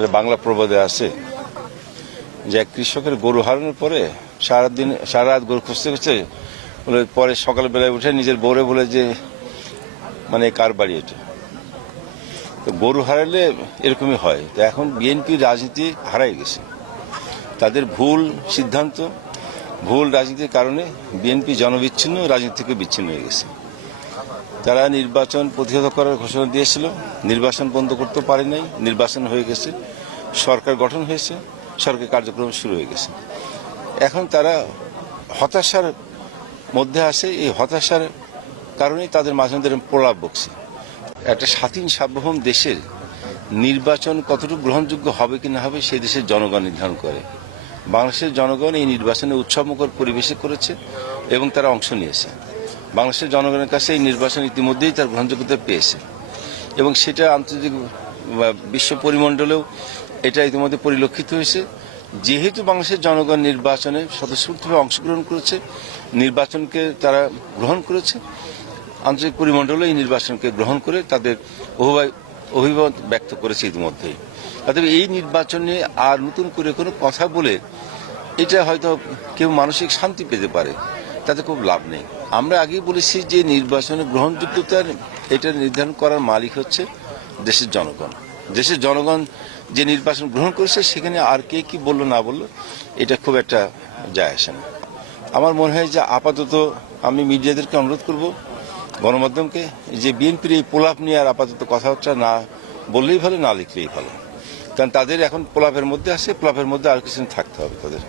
একটা বাংলা প্রবাদে আছে যে এক কৃষকের গরু হারানোর পরে সারাদিন সারা রাত গরু খুঁজতে খুঁজতে বলে পরে সকালবেলায় উঠে নিজের বউরে বলে যে মানে কার বাড়ি এটা? তো গরু হারালে এরকমই হয়। তো এখন বিএনপি রাজনীতি হারাই গেছে। তাদের ভুল সিদ্ধান্ত, ভুল রাজনীতির কারণে বিএনপি জনবিচ্ছিন্ন, রাজনীতি থেকে বিচ্ছিন্ন হয়ে গেছে। তারা নির্বাচন প্রতিহত করার ঘোষণা দিয়েছিল, নির্বাচন বন্ধ করতে পারে নাই, নির্বাচন হয়ে গেছে, সরকার গঠন হয়েছে, সরকার কার্যক্রম শুরু হয়ে গেছে। এখন তারা হতাশার মধ্যে আছে, এই হতাশার কারণেই তাদের মাঝে মধ্যে প্রলাপ বকছে। একটা স্বাধীন সার্বভৌম দেশের নির্বাচন কতটুকু গ্রহণযোগ্য হবে কি না হবে সেই দেশের জনগণ নির্ধারণ করে। বাংলাদেশের জনগণ এই নির্বাচনে উৎসবমুখর পরিবেশে করেছে এবং তারা অংশ নিয়েছে। বাংলাদেশের জনগণের কাছে এই নির্বাচন ইতিমধ্যেই তার গ্রহণযোগ্যতা পেয়েছে। এবং সেটা আন্তর্জাতিক বিশ্ব পরিমণ্ডলেও এটা ইতিমধ্যে পরিলক্ষিত হয়েছে। যেহেতু বাংলাদেশের জনগণ নির্বাচনে স্বতঃস্ফূর্তভাবে অংশগ্রহণ করেছে, নির্বাচনকে তারা গ্রহণ করেছে, আন্তর্জাতিক পরিমণ্ডলে এই নির্বাচনকে গ্রহণ করে তাদের অভিমত ব্যক্ত করেছে ইতিমধ্যেই অতএব এই নির্বাচন আর নতুন করে কোনো কথা বলে এটা হয়তো কেউ মানসিক শান্তি পেতে পারে, তাতে খুব লাভ নেই। আমরা আগেই বলেছি যে নির্বাচনের গ্রহণযোগ্যতার এটা নির্ধারণ করার মালিক হচ্ছে দেশের জনগণ। দেশের জনগণ যে নির্বাচন গ্রহণ করেছে, সেখানে আর কে কি বলল, না বলল, এটা খুব একটা যায় আসে না। আমার মনে হয় যে আপাতত আমি মিডিয়াদেরকে অনুরোধ করব, গণমাধ্যমকে, যে বিএনপির এই পোলাপ নিয়ে আর আপাতত কথাবার্তা না বললেই ভালো, না লিখলেই ভালো। কারণ তাদের এখন পোলাপের মধ্যে আছে, পোলাপের মধ্যে আর কিছু থাকতে হবে তাদের।